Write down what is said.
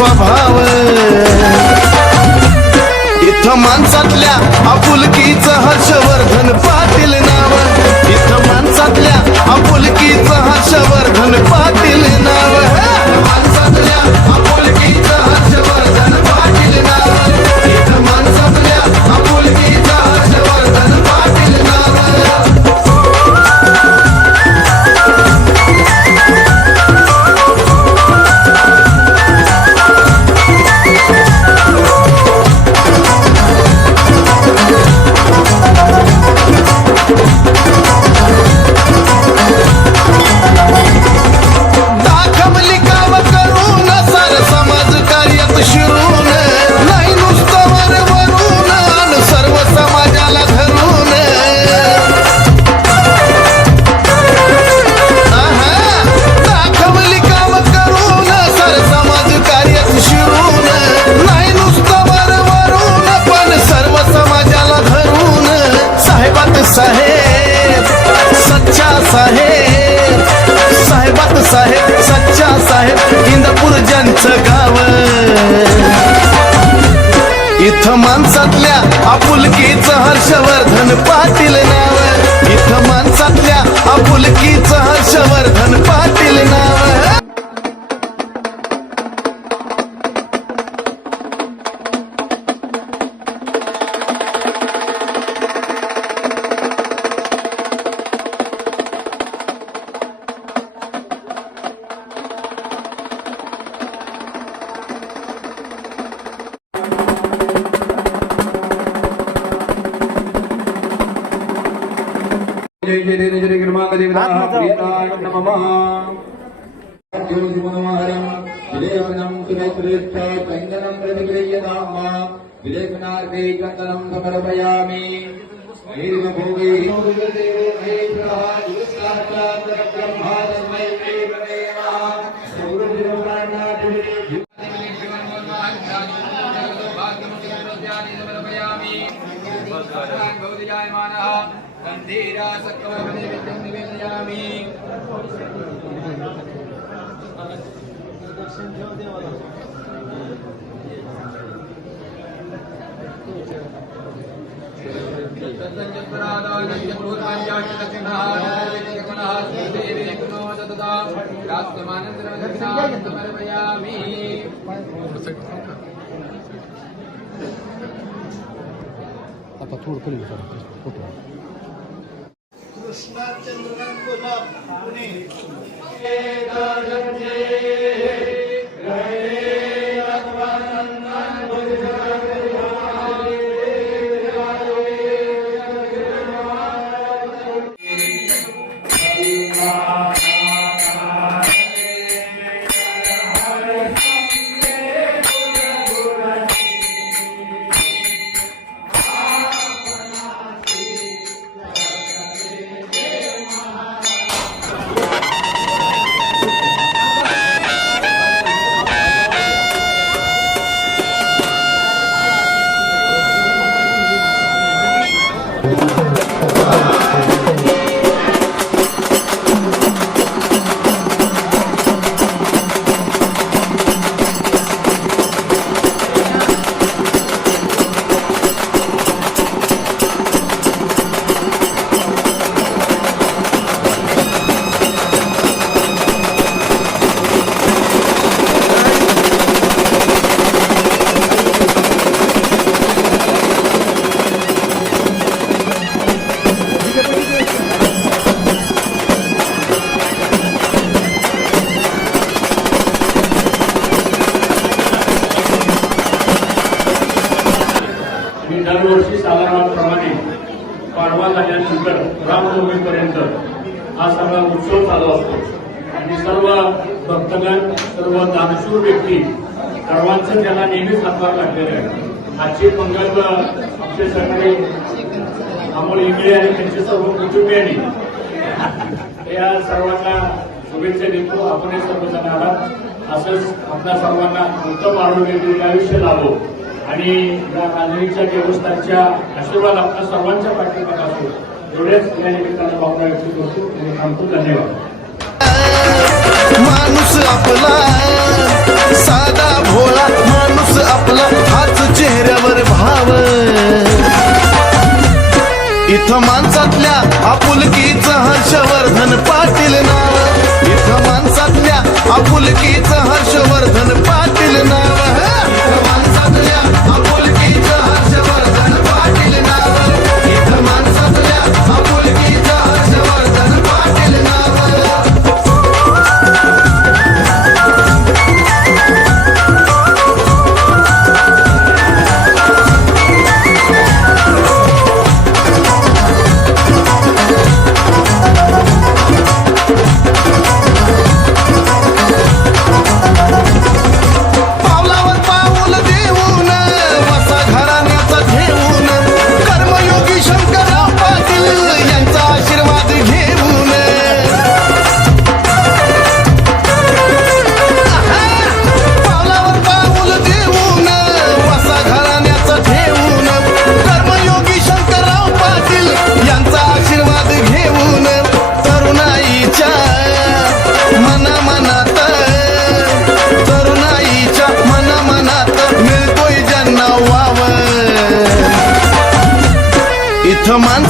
स्वभाव इथं माणसातल्या आपुलकीचं हर्षवर्धन पाटील नाव इथं माणसातल्या आपुलकीचं हर्षवर्धन पाटील नाव माणसातल्या आपुलकीचं हर्षवर्धन पाटील नाव इथं माणसातल्या आपुलकीचं हर्षवर्धन पाटील नाव साहेब सच्चा साहेब इंदापूर ज्यांचं गाव इथं माणसातल्या आपुलकीचं हर्षवर्धन पाटील नाव इथं माणसातल्या आपुलकीचं हर्षवर्धन पाटील नाव जय जय जय जय गिरमांग देवता प्रीताय नमः ज्योतिमनोहरं विलेखनं सुरेश्रेष्ठ चन्दनं प्रतिगृह्यताम विलेखनार्थे चन्दनं समर्पयामि निर्भोगे ब्रह्मा तस्मै कंधीरा सक्कवने निवेदयामि आता थोडं कमी फोटो कृष्णचंद्रन गुलाब पुणे दरवर्षी सालाबादप्रमाणे पाडवा झाल्यानंतर रामनवमीपर्यंत हा सगळा उत्सव चालू असतो आणि सर्व भक्तगण सर्व दानशूर व्यक्ती सर्वांचं त्यांना नेहमीच हातभार लागलेले आहे. आजचे पंगत आमचे सगळे अमोल इंगळे आणि त्यांचे सर्व कुटुंबियांनी या सर्वांना शुभेच्छा देतो. आपण सर्वजण आहात असंच आपल्या सर्वांना उत्तम आरोग्य आयुष्य लाभो आणि या नांदेडच्या देवस्थानच्या आशीर्वाद आपल्या सर्वांच्या पाठीमागे असो एवढ्याच या निमित्तानं भावना व्यक्त करतो आणि थांबतो. धन्यवाद. माणूस आपला साधा भोळा इथं माणसं